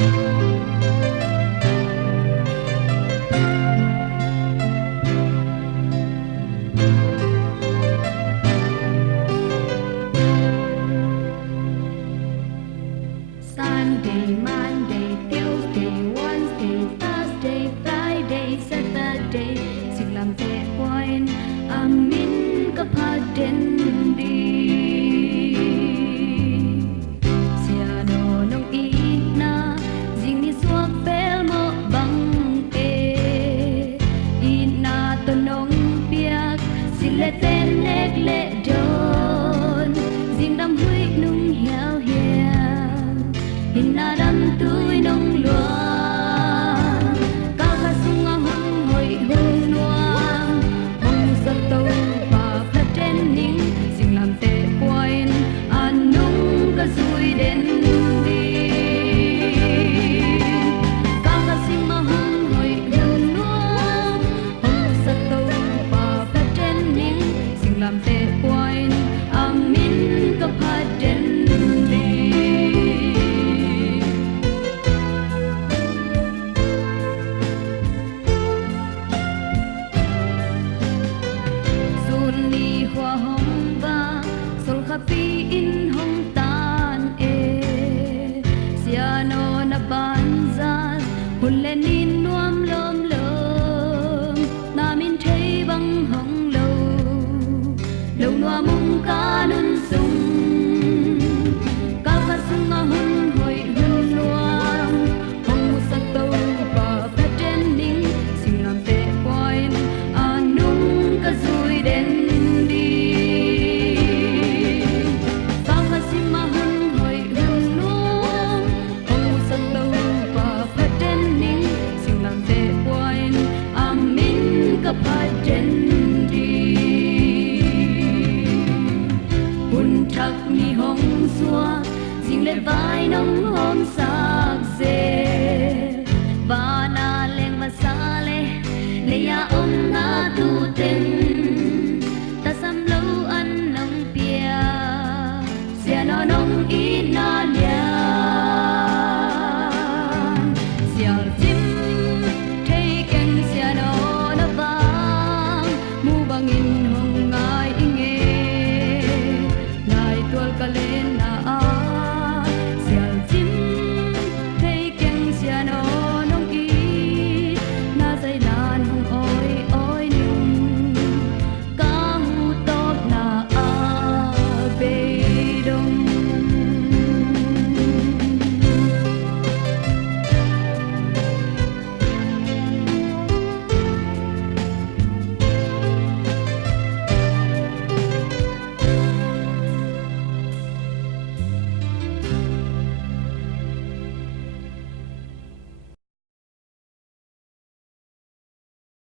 Sunday, Monday, Tuesday, Wednesday, Thursday, Friday, Saturday. Sing làm thế quên, amin có phá đến đi. Siano nong ina, sing ni suak pel mo bang e. Ina to nong piak, sile ten nek le don. Sing đam hui nung hiao hiao. Hinaram tui nong luang, kaka sunga hong hoi hong nuang, hong sa tàu pa pha trên ning, sing làm te poin, anung ka zui den đi. Kaka sunga hong hoi hong nuang, hong sa tàu pa pha trên ning, sing làm te poin, amin ka pha den đi. Ni hoa hồng ba sol khapi in hong tan e siano na banzan hulen in nuam lom lom namin thei bang hong lo lo nuam mong ka nun sung ka ka sung a hun hoi hun nuam hong sa to pa pha ten ning sing lam te poin anung ka zui den ni hong xua ding lên vai nong hôm xa